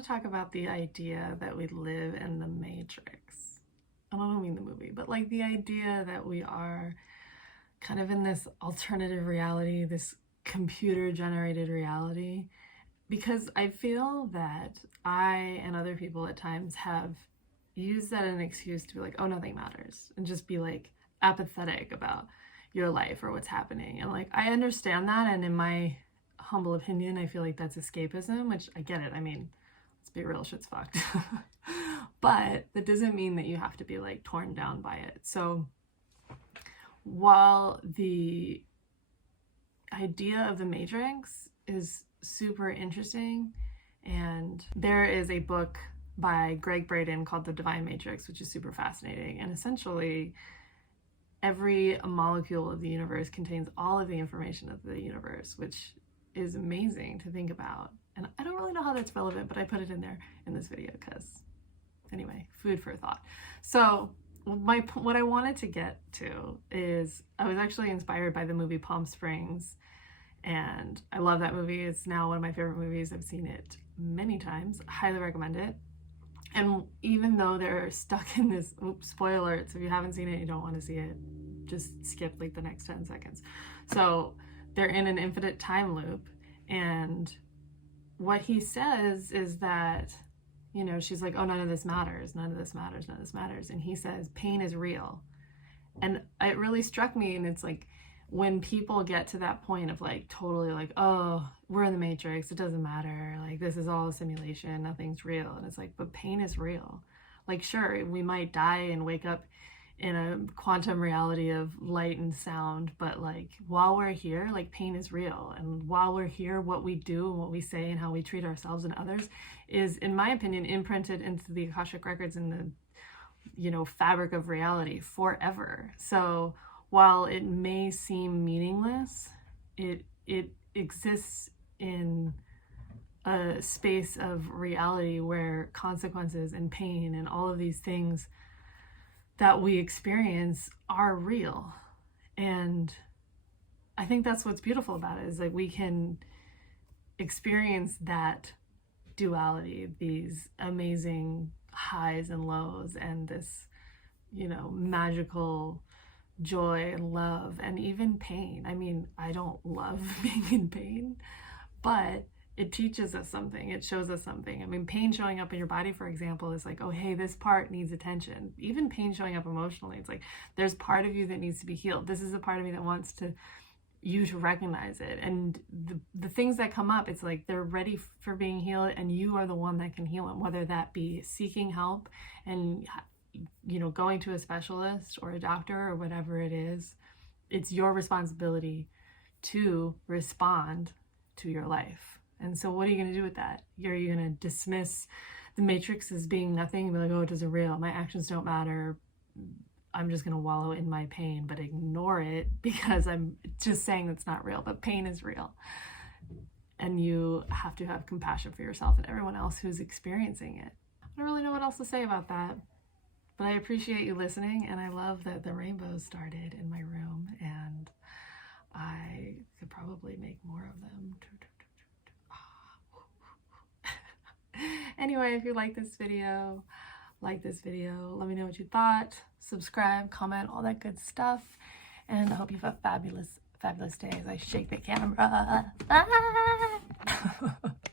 want to talk about the idea that we live in the Matrix. I don't mean the movie, but like the idea that we are kind of in this alternative reality, this computer generated reality. Because I feel that I and other people at times have used that as an excuse to be like, oh, nothing matters, and just be like apathetic about your life or what's happening. And like, I understand that. And in my humble opinion, I feel like that's escapism, which I get it. I mean, let's be real, shit's fucked. But that doesn't mean that you have to be like torn down by it. So while the idea of the Matrix is super interesting, and there is a book by Greg Braden called The Divine Matrix, which is super fascinating. And essentially, every molecule of the universe contains all of the information of the universe, which is amazing to think about. And I don't really know how that's relevant, but I put it in there in this video because, anyway, food for thought. So what I wanted to get to is I was actually inspired by the movie Palm Springs, and I love that movie. It's now one of my favorite movies. I've seen it many times. I highly recommend it. And even though they're stuck in this, spoiler alert, so if you haven't seen it, you don't want to see it, just skip like the next 10 seconds. So they're in an infinite time loop, and what he says is that, you know, she's like, oh, none of this matters, none of this matters, none of this matters. And he says, pain is real. And it really struck me. And it's like, when people get to that point of like totally like, oh, we're in the Matrix, it doesn't matter, like this is all a simulation, nothing's real. And it's like, but pain is real. Like, sure, we might die and wake up in a quantum reality of light and sound, but like while we're here, like pain is real. And while we're here, what we do and what we say and how we treat ourselves and others is, in my opinion, imprinted into the Akashic records and the, you know, fabric of reality forever. So while it may seem meaningless, it exists in a space of reality where consequences and pain and all of these things that we experience are real. And I think that's what's beautiful about it, is like we can experience that duality, these amazing highs and lows, and this, you know, magical joy and love and even pain. I mean, I don't love being in pain, but it teaches us something. It shows us something. I mean, pain showing up in your body, for example, is like, oh, hey, this part needs attention. Even pain showing up emotionally, it's like, there's part of you that needs to be healed. This is a part of me that wants you to recognize it. And the things that come up, it's like they're ready for being healed, and you are the one that can heal them, whether that be seeking help and, you know, going to a specialist or a doctor or whatever it is. It's your responsibility to respond to your life. And so what are you going to do with that? Are you going to dismiss the Matrix as being nothing and be like, oh, it isn't real, my actions don't matter, I'm just going to wallow in my pain, but ignore it because I'm just saying it's not real? But pain is real. And you have to have compassion for yourself and everyone else who's experiencing it. I don't really know what else to say about that. But I appreciate you listening, and I love that the rainbows started in my room, and I could probably make more of them. Anyway, if you like this video, let me know what you thought, subscribe, comment, all that good stuff, and I hope you have a fabulous day as I shake the camera.